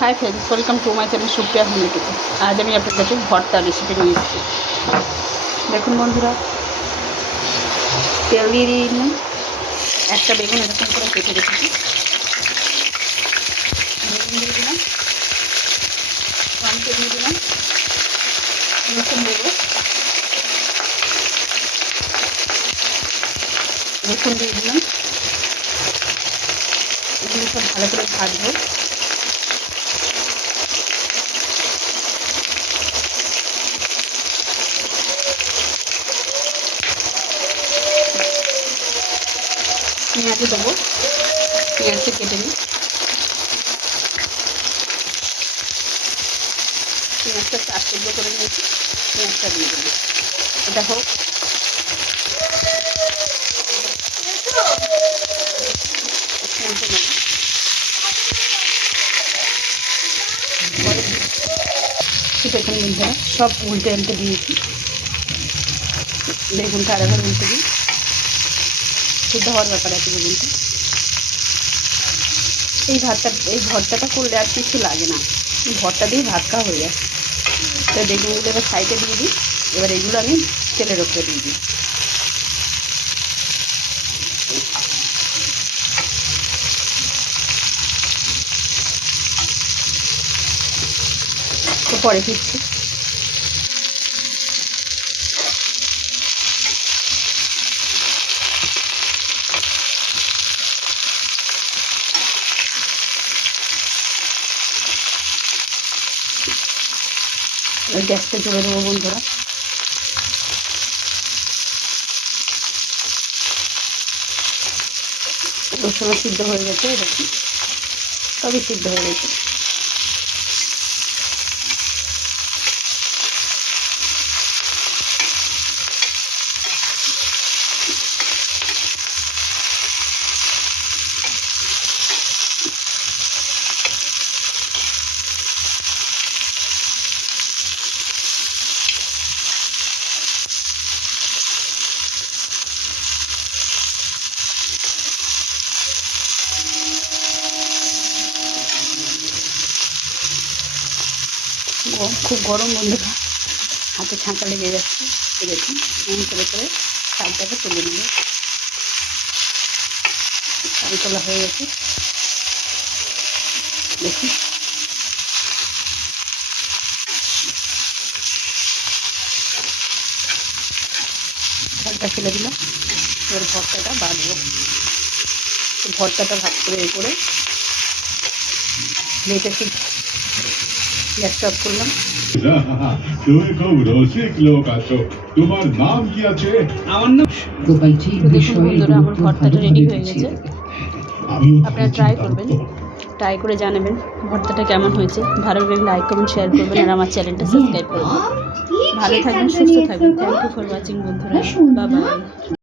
Hi friends, welcome to my channel Supriya home kitchen. आज আমি আপনাদের কাছে ভর্তা রেসিপি নিয়ে এসেছি। দেখুন বন্ধুরা, তেল দিয়ে দিলাম, একটা বেগুন এরকম করে কেটে রেখেছি, বেগুন দিয়ে দিলাম, টমেটো দিয়ে দিলাম, রসুন দেবো, রসুন দিয়ে দিলাম, এগুলো সব ভালো করে ভাজবো। পেঁয়াজ দেবো, পেঁয়াজটা কেটে নিই, পেঁয়াজটা চার টুকরো করে নিয়েছি, পেঁয়াজটা দিয়ে দেবো। এটা হোক, ঠিক আছে বন্ধুরা, সব উল্টে উল্টে দিয়েছি। বেগুনটা আরেকবার উল্টে দিই, সিদ্ধ হওয়ার ব্যাপার আছে বেগুনটা। এই ভর্তাটা করলে আর কিছু লাগে না, ভর্তা দিয়ে ভাত খাওয়া হয়ে যায়। তো বেগুনগুলো এবার সাইডে দিয়ে দিই, এবার এগুলো আমি তেলের ওপরে দিয়ে দিই। তো পরে ফিরছি। গ্যাসটা জলে দেবো বন্ধুরা। রসুন সিদ্ধ হয়ে গেছে, এরকম সবই সিদ্ধ হয়ে গেছে। খুব গরম বন্ধুরা, হাতে ছাঁকা লেগে যাচ্ছে। দেখুন এমন করে করে শাকটাকে তুলে নেব। শাক তোলা হয়ে গেছে, দেখুন। শাকটা ফেলে দিলাম, এবার ভর্তাটা বাঁধবো। ভর্তাটা ভাগ করে করে রেখেছি, গ্যাসটা অফ করলাম। তুমি খুব রসিক লোক আছো, তোমার নাম কি আছে? আমার নাম গোপালজি। দেখুন বন্ধুরা, আমার ভর্তাটা রেডি হয়ে গেছে। আপনারা ট্রাই করবেন, ট্রাই করে জানাবেন ভর্তাটা কেমন হয়েছে। ভালো লাগলে লাইক কমেন্ট শেয়ার করবেন, আর আমার চ্যানেলটা সাবস্ক্রাইব করবেন। ভালো থাকবেন, সুস্থ থাকবেন। থ্যাংক ইউ ফর ওয়াচিং বন্ধুরা, বাই বাই।